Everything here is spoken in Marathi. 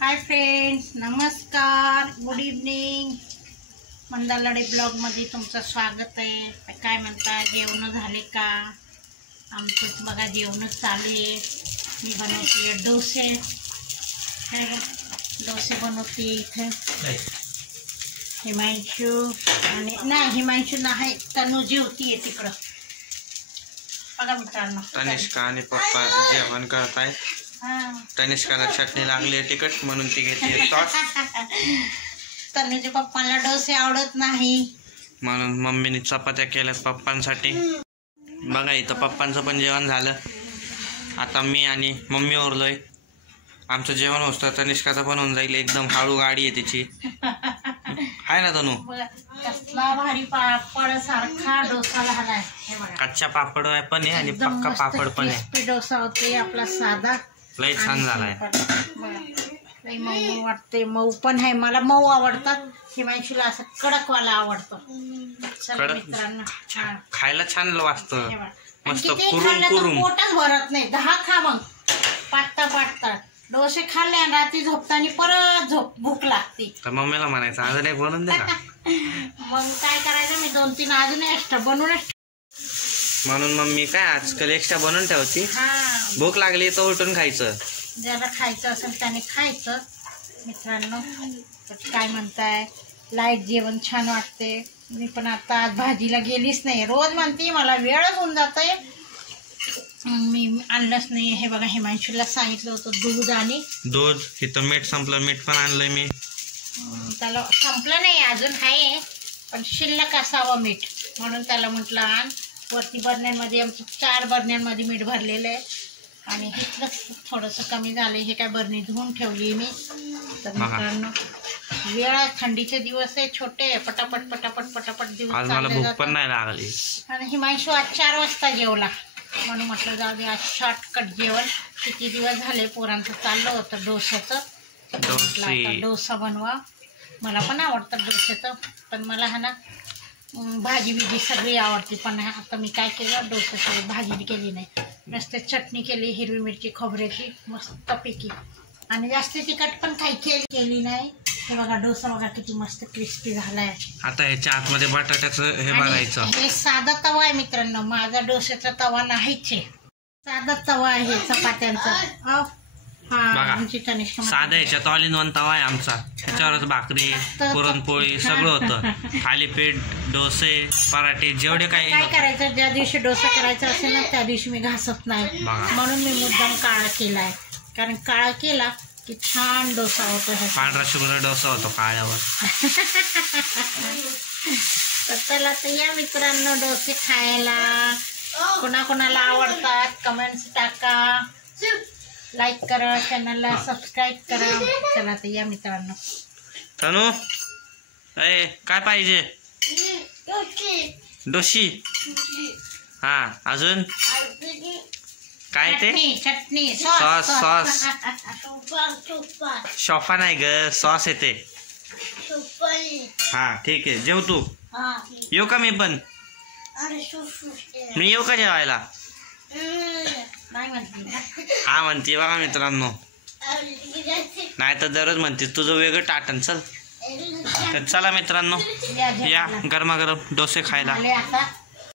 हाय फ्रेंड्स, नमस्कार, गुड इव्हनिंग. मंदार लढे ब्लॉगमध्ये तुमचं स्वागत आहे. काय म्हणता, जेवण झाले का? आमचं बघा जेवण चालू आहे. मी बनवते डोसे. डोसे बनवते इथे. हिमांशू आणि नाही, हिमांशू नाही, तनू जेवती आहे तिकडं. बघा मित्रांनो, तनिष्का आणि पप्पा जेवण करत आहेत. तनिष्काला चटणी लागली आहे तिखट म्हणून ती घेते सॉस. तनुच्या पप्पांना डोसे आवडत नाही म्हणून मम्मीने चपात्या केल्यात पप्पांसाठी. बघा इथं पप्पांचं पण जेवण झालं. आता मी आणि मम्मी उरलोय. आमचं जेवण होतं तनिष्काचं पण होऊन जाईल. एकदम हळू गाडी आहे तिची. आहे ना तनू? कसला भारी पापड सारखा डोसा झालाय. कच्चा पापड पण आहे आणि पक्का पापड पण आहे. डोसा होते आपला साधा. लय छान झालाय. लय मऊ वाटते. मऊ पण आहे. मला मऊ आवडतात. हिमांशूला असं कडकवाला आवडतो. मित्रांनो, खायला छान वाटतं. मस्त कुरुम कुरुम. पोटच भरत नाही. 10 खा मग पाटता. डोसे खाल्ले आणि रात्री झोपताना परत भूक लागते. तर मम्मीला म्हणायचं अजून एक बनवून दे ना. मग काय करायचं, मी 2-3 अजून एक्स्ट्रा बनवून म्हणून मम्मी काय आजकाल एक्स्ट्रा बनवून ठेवती. भूक लागली तर उलटून खायचं. ज्याला खायचं असेल त्याने खायचं. मित्रांनो, काय म्हणताय, लाईट जेवण छान वाटते. मी पण आता आज भाजीला गेलीच नाही. रोज म्हणते मला वेळच होऊन जातंय, मी आणलंच नाही. हे बघा, हिमांशूला सांगितलं होतं दूध इथं मीठ संपलं. मीठ पण आणलंय मी. त्याला संपलं नाही अजून, आहे पण शिल्लक असावं मीठ म्हणून त्याला म्हटलं आण. वरती बरण्यांमध्ये आमचं 4 बरण्यांमध्ये मीठ भरलेलं आहे आणि इथलं थोडंसं कमी झालं. हे काय बरणी धुवून ठेवली मी. तर मित्रांनो, वेळ थंडीचे दिवस आहे, छोटे पटापट दिवस. आज मला भूक पण नाही लागली. आणि हिमांशू आज 4 वाजता जेवला म्हणून म्हटलं जाऊ दे आज शॉर्टकट जेवण. किती दिवस झाले पोरांचं चाललं होतं डोस्याचं. म्हटलं डोसा बनवा. मला पण आवडतं डोस्याचं, पण मला हा ना भाजी बिजी सगळी आवडते. पण आता मी काय केलं, डोस्याची भाजी केली नाही, नुसते चटणी केली हिरवी मिरची खोबऱ्याची मस्तपैकी. आणि जास्त तिखट पण काही केली नाही. हे बघा डोसा बघा किती मस्त क्रिस्पी झालाय. आता ह्याच्या आतमध्ये बटाट्याचं हे भरायचं. हे साधा तवा आहे मित्रांनो, माझा डोस्याचा तवा नाहीच आहे, साधा तवा आहे चपात्यांचा. साधा ह्याच्यात ऑल इन वन तवा आहे आमचा. त्याच्यावरच भाकरी, पुरणपोळी सगळं होतं. थालीपीठ, डोसे, पराठे, जेवढे काही. काय करायचं, ज्या दिवशी डोसा करायचा असेल ना त्या दिवशी मी घासत नाही, म्हणून मी मुद्दाम काळा केलाय. कारण काळा केला की छान डोसा होतो. पांढरा शुभ्र डोसा होतो काळ्यावर. तर चला तर या मित्रांनो डोसे खायला. कोणाकोणाला आवडतात कमेंट्स टाका, लाईक करा, चॅनलला सबस्क्राईब करा. चला तर या मित्रांनो. तनू काय पाहिजे? डोशी. हा, अजून काय ते? चटणी, सॉस. शॉफा नाही ग, सॉस येते. हा ठीक आहे, जेव तू. येऊ का मी पण? मी येऊ का जेवायला? हा म्हणते बघा मित्रांनो. नाही तर दररोज म्हणते तुझं वेगळं टाटन. चल तर चला मित्रांनो, या गरमागरम डोसे खायला.